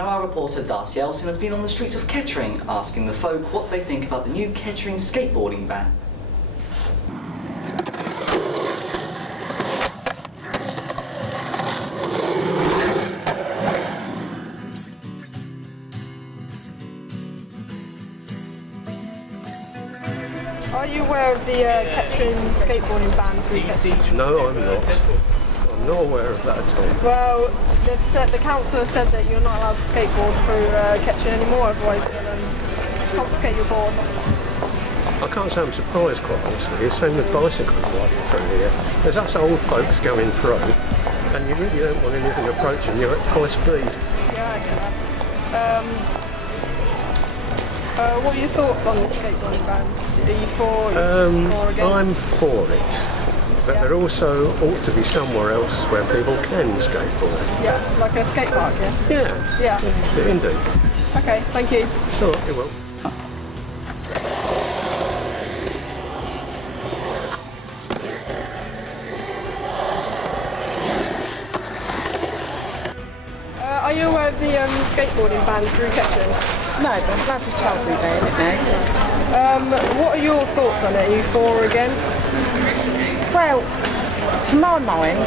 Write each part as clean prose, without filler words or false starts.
Now our reporter Darcie Ellson has been on the streets of Kettering asking the folk what they think about the new Kettering skateboarding ban. Are you aware of the Kettering skateboarding ban through Kettering? No, I'm not. I'm not aware of that at all. Well, the council has said that you're not allowed to skateboard through Kettering anymore, otherwise they'll confiscate your board. I can't say I'm surprised, quite honestly. It's the same with bicycles riding through here. There's us old folks going through, and you really don't want anything approaching. You're at high speed. Yeah, I get that. What are your thoughts on the skateboarding ban? Are you for or against? I'm for it. But there also ought to be somewhere else where people can skateboard. Yeah, like a skate park, yeah? Yeah. Yeah. Indeed. Okay, thank you. Sure, you will. Are you aware of the skateboarding ban through Kettering? No, but I'm glad you told me about it now. What are your thoughts on it? Are you for or against? Well, to my mind,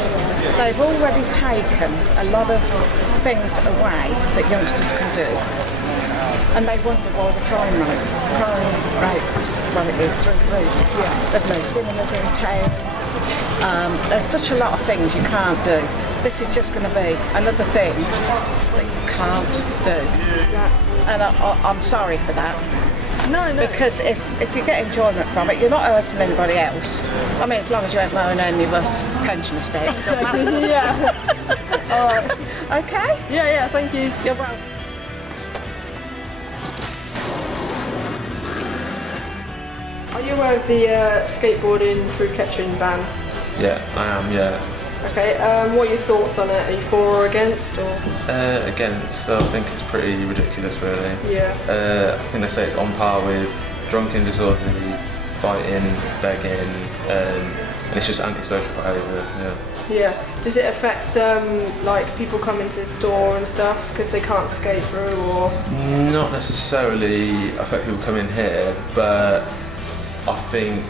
they've already taken a lot of things away that youngsters can do. And they wonder why the crime rates, well, it is through the roof. Yeah. There's no cinemas in town. There's such a lot of things you can't do. This is just going to be another thing that you can't do. Yeah. And I'm sorry for that. No. Because if you get enjoyment from it, you're not hurting anybody else. I mean, as long as you have no omnibus pension estate. Yeah. All right. Okay? Yeah, thank you. You're welcome. Are you aware of the skateboarding through Kettering ban? Yeah, I am, yeah. Okay, what are your thoughts on it? Are you for or against? Or? Against, I think it's pretty ridiculous, really. Yeah. I think they say it's on par with drunken, disorderly, fighting, begging, and it's just antisocial behaviour, yeah. Yeah. Does it affect like people coming to the store and stuff because they can't skate through, or? Not necessarily affect people coming here, but I think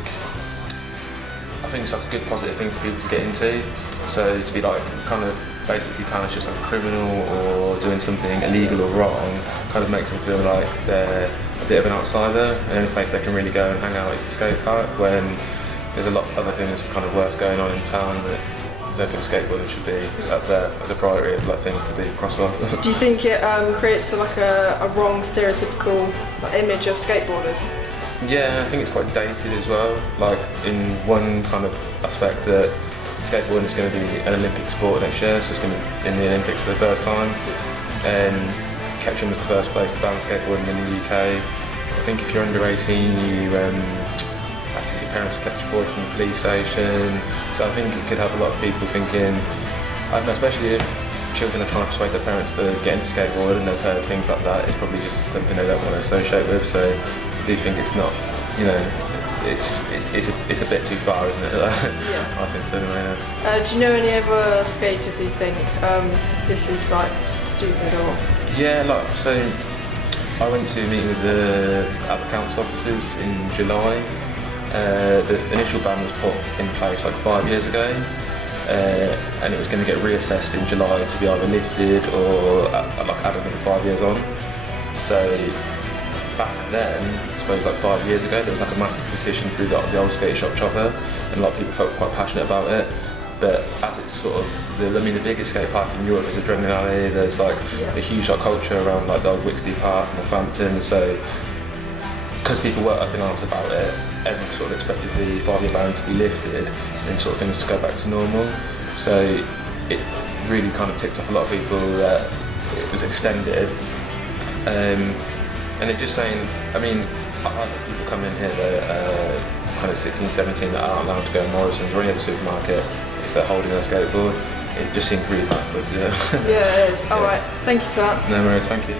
it's like a good positive thing for people to get into. So to be like kind of basically tarnished just like a criminal or doing something illegal or wrong kind of makes them feel like they're a bit of an outsider, and the only place they can really go and hang out is the skate park, when there's a lot of other things kind of worse going on in town that I don't think skateboarding should be up there as a priority of like things to be crossed off. Do you think it creates like a wrong stereotypical image of skateboarders? Yeah, I think it's quite dated as well, like in one kind of aspect that skateboarding is going to be an Olympic sport next year, so it's going to be in the Olympics for the first time, and Kettering was the first place to ban skateboarding in the UK. I think if you're under 18 you have to get your parents to catch your boy from the police station, so I think it could have a lot of people thinking, I don't know, especially if children are trying to persuade their parents to get into skateboard and they've heard things like that, it's probably just something they don't want to associate with, so I do think it's not, you know, it's a bit too far, isn't it? Yeah. I think so anyway. Yeah. Do you know any other skaters who think this is like stupid or? Yeah, like so I went to a meeting with at the council offices in July. The initial ban was put in place like 5 years ago, and it was going to get reassessed in July to be either lifted or like added another 5 years on. So back then, I suppose like 5 years ago, there was like a massive petition through the old skate shop chopper, and a lot of people felt quite passionate about it. But as it's sort of, the biggest skate park in Europe is Adrenaline Alley. There's like a huge like culture around like the old Wixley Park and Northampton. So because people were up in arms about it, everyone sort of expected the 5-year ban to be lifted and sort of things to go back to normal. So it really kind of ticked off a lot of people that it was extended. And it's just saying, I mean, I know people come in here that are kind of 16, 17 that aren't allowed to go to Morrison's or any other supermarket if they're holding their skateboard. It just seems really backwards, yeah. Yeah, it is. Alright, thank you for that. No worries, thank you.